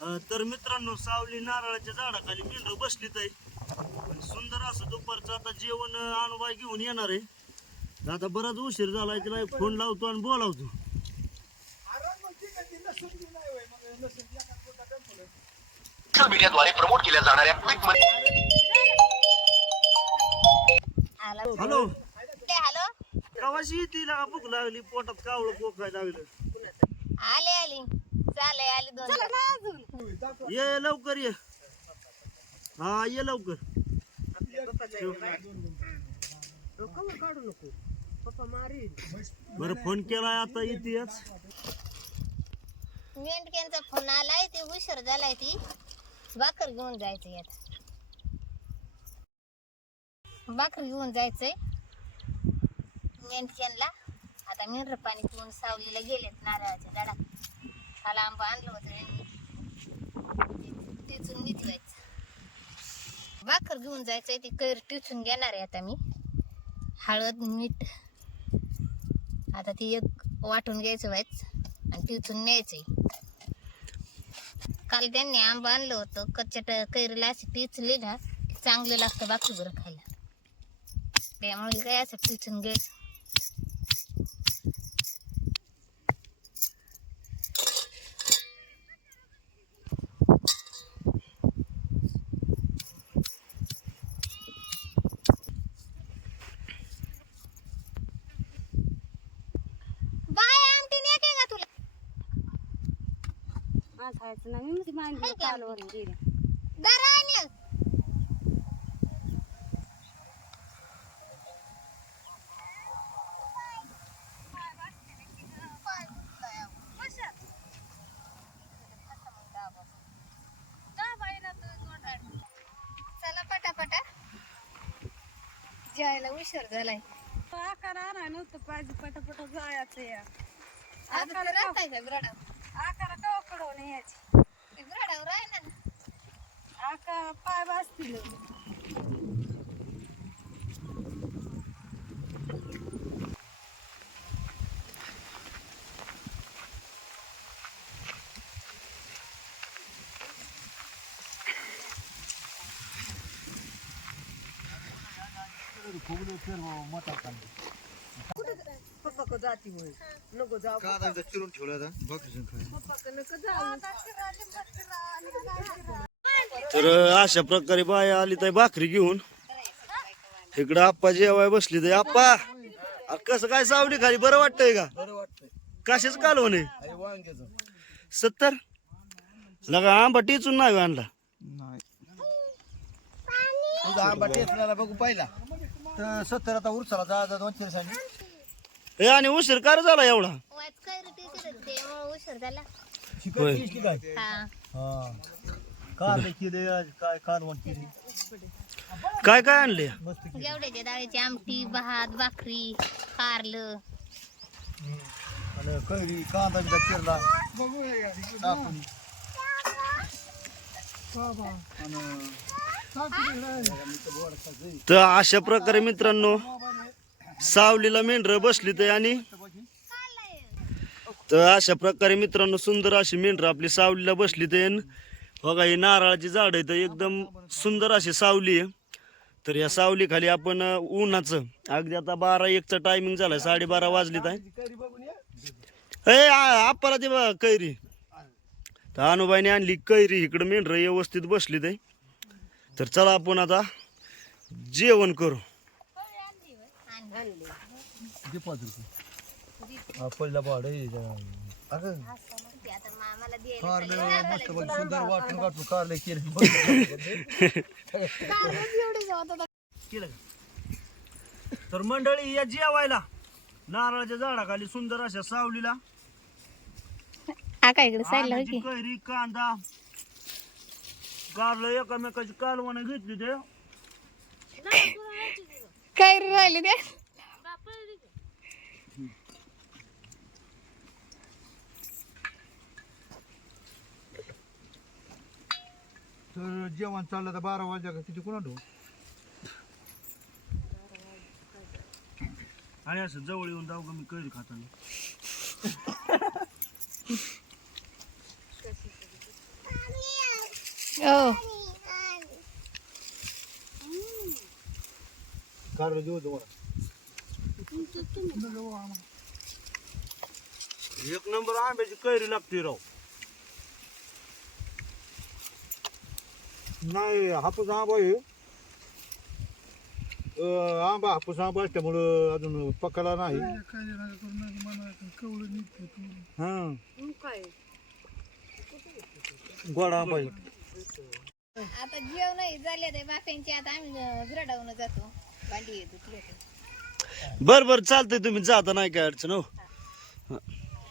अं, तर मित्रांनो सावली नारळाच्या झाडाखाली मेंढर बसलीत आहे आणि सुंदर असं दुपारचं आता जेवण अं, अनुबाई घेऊन येणार आहे. आता बराच उशीर झालाय तिला एक फोन लावतो आणि बोलावतो. सोशल मीडियाद्वारे प्रमोट केल्या जाणाऱ्या quick money hello. Hello hello? कवाशी का भूक लागली पोटात कावळं पोकाय लागलं. आले आली. चालय आली दोन ये लवकर ये. हा ये लवकर. बरं फोन केलाय आता येतेच मेंढक्यांचा फोन आलाय ते उशीर झालाय ती. भाकर घेऊन जायचंय आता. भाकर घेऊन जायचंय. मेंढक्यांना. आता मेंढर पाणी पिऊन सावलीला गेलेत नारळाच्या झाडात. काल आंबा आणलं होतं यांनी. टिचून निघवायचं भाकर घेऊन जायचंय ती कैर टिचून घेणार आहे आता मी. हळद मीठ. आता ती एक वाटून घ्यायचं व्हायच आणि टिचून न्यायचंय. काल त्यांनी आंबा आणलं होतं. कच्च्या ट- कैरीला अशी टिचली ना चांगलं लागतं बाकी बरं खायला. त्यामुळे काय असं टिचून घ्यायचं बाय आमटी नाही काय का तुला आज खायचं नाही मी मांडली हाय का? कालवण दिली. दरा आणि चला पटापटा. जायला उशीर झालाय. आकार आणाय नव्हतं पाहिजे पटापट जायचं या. आता तर राहताय का आकार कवा कडवून यायची ग्रडावर आहे ना आकार पाय वाजतील पप्पा जाती होय? नको जाऊ चिरून ठेवला पप्पा नको जाऊ तर अशा प्रकारे बाय आली तर भाकरी घेऊन. इकडं आप्पा जेवाय बसली तर आप्पा कसं काय सावली खाली? बरं वाटतंय का? कशाच कालवण आहे? सत्तर? लगा आंबा टिचून नाही आणला. आंबा टेचण्याला बघू पहिला. तर सत्तर आता उरसाला जा जा दोन तीन हे आणि उशीर कार झाला एवढा? काय रे ते त्यामुळे उशीर झाला. होय. टेचली काय? हा. हा. कारले केले आज? काय कारवण केली? काय काय आणले? मस्त केली. गेवड्याच्या डाळीची आमटी भात भाकरी कारलं. आणि कैरी कांदा बिदा चिरला टाकून तर अशा प्रकारे मित्रांनो सावलीला मेंढर बसली तर आणि तर अशा प्रकारे मित्रांनो सुंदर अशी मेंढर आपली सावलीला बसली तर बघा हे नारळाची झाड आहे तर एकदम सुंदर अशी सावली आहे. तर या सावली खाली आपण उन्हाचं अगदी आता बारा एकचा टायमिंग झालाय साडेबारा वाजलीत आहे. कैरी ए आप्पाला ते बघा कैरी. तर अनुबाईने आणली कैरी इकडं मेंढर व्यवस्थित बसली ते तर चला आपण आता जेवण करू. हा पहिला भाड अगं सुंदर वाटून कारले केले. तर मंडळी या जेवायला. नारळाच्या झाडाखाली सुंदर अशा सावलीला. कैरी कांदा कारलं एकामेकाची कालवण घेतली ते. काय राहिले ते? तर जेवण चाललं तर बारा वाजता का? तिथे कोणा ठेवू? आणि असं जवळ येऊन जाऊ का मी कैरी खाताना? हो एक नंबर आंब्याची कैरी लागते राव. नाही हापूस आंबा आहे. अं, आंबा हापूस आंबा असल्यामुळं अजून पकडला नाही. हा. गोड आंबा आहे. आता जेवण झाले ते आता आम्ही घरडावून जातो. भांडी धुतली बर बर चालतंय तुम्ही जाता नाही काय अडचण हो.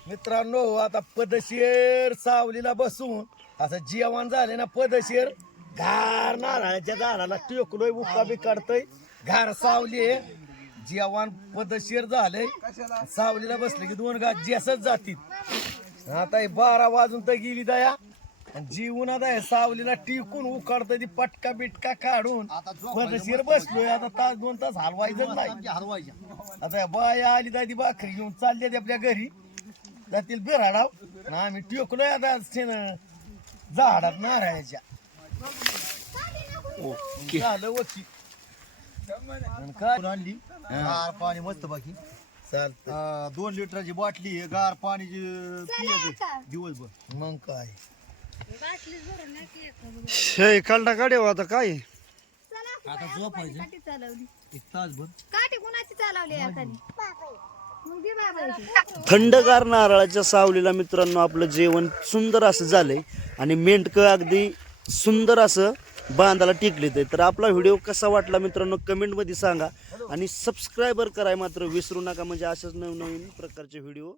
मित्रांनो आता पदशीर सावलीला बसून असं जेवण झाले ना पदशीर. घार नारळाच्या झाडाला टेकलोय उका बी काढतोय. घार सावली आहे. जेवण पदशीर झालंय. सावलीला बसले की दोन गाठ जेसच जातील. आता हे बारा वाजून तर गेली दया. आणि जीवन आता हे सावलीला टिकून उकाडतोय ती पटका बिटका काढून. पदशीर बसलोय आता तास दोन तास हलवायचं नाही. आता या बाया आली दादी भाकरी घेऊन चालल्या ते आपल्या घरी. जातील बिराडाव. आणि आम्ही टिकलोय आता शेण- झाडात नारळाच्या. झालं वकी. आणि काय? आणली. गार पाणी मस्त बाकी चालत दोन लिटरची बाटली आहे गार पाणीची पियाचं दिवसभर. मग काय? हे काढा काढे हो आता काय? आता झोपायचं काठी चालवली एक तासभर काठी कुणाची चालवली आता? मग दे बाबाची. थंडगार नारळाच्या सावलीला मित्रांनो आपलं जेवण सुंदर असं झालंय आणि मेंढकं अगदी सुंदर असं बांधाला टिकले ते तर आपला व्हिडिओ कसा वाटला मित्रांनो कमेंटमध्ये सांगा आणि सबस्क्रायबर कराय मात्र विसरू नका. म्हणजे अशाच नवनवीन प्रकारचे व्हिडिओ